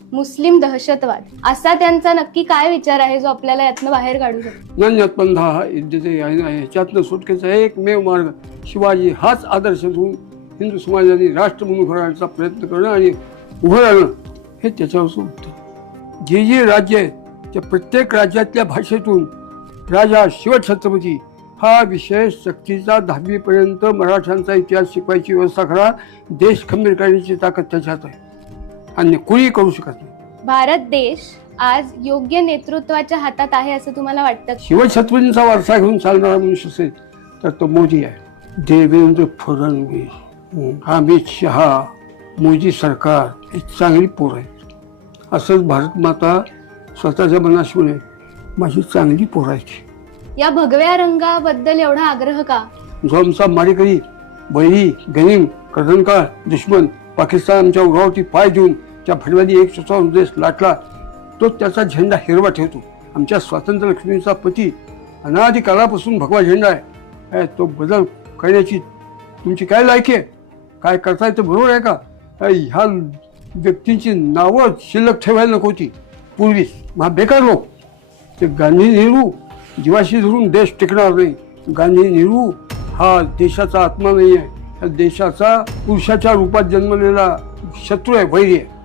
मुस्लिम दहशतवाद असा त्यांचा नक्की काय विचार आहे जो आपल्याला यातनं बाहेर काढू शकतो? नान्यतपंथा विद्यते ह्याच्यातनं सुटकेचा एकमेव मार्ग शिवाजी हाच आदर्श घेऊन हिंदू समाजाने राष्ट्र म्हणून उभं राहण्याचा प्रयत्न करणं आणि उभं राहणं हे त्याच्यावरचं उत्तर. जे जे राज्य आहे त्या प्रत्येक राज्यातल्या भाषेतून राजा शिवछत्रपती हा विषय सक्तीचा 10वी पर्यंत मराठ्यांचा इतिहास शिकवायची व्यवस्था करा. देश खंबीर करण्याची ताकद त्याच्यात आहे आणि कोणी करू शकत नाही. भारत देश आज योग्य नेतृत्वाच्या हातात आहे असं तुम्हाला वाटतं? शिवछत्रपतींचा वारसा घेऊन चालणारा मनुष्य असेल तर तो मोदी आहे. देवेंद्र फडणवीस, अमित शहा, मोदी सरकार ही चांगली पोर आहेत. असंच भारत माता स्वतःच्या मनाशिवाय माझी चांगली पोर आहे. या भगव्या रंगाबद्दल एवढा आग्रह का? जो आमचा मारेकरी बैरी गनिम कर्दनका दुश्मन पाकिस्तान आमच्या उरावरती पाय देऊन त्या भडव्यानी एक स्वतः देश लाटला तो त्याचा झेंडा हिरवा ठेवतो. आमच्या स्वातंत्र्य लक्ष्मीचा पती अनादी काळापासून भगवा झेंडा आहे. तो बदल करण्याची तुमची काय लायकी आहे? काय करता येतं बरोबर आहे का? ह्या व्यक्तींची नावं शिल्लक ठेवायला नको होती पूर्वीच. बेकार लोक ते गांधी नेहरू जीवाशी धरून देश टिकणार नाही. गांधी नेहरू हा देशाचा आत्मा नाही आहे. देशाचा पुरुषाच्या रूपात जन्मलेला शत्रू आहे, वैरी आहे.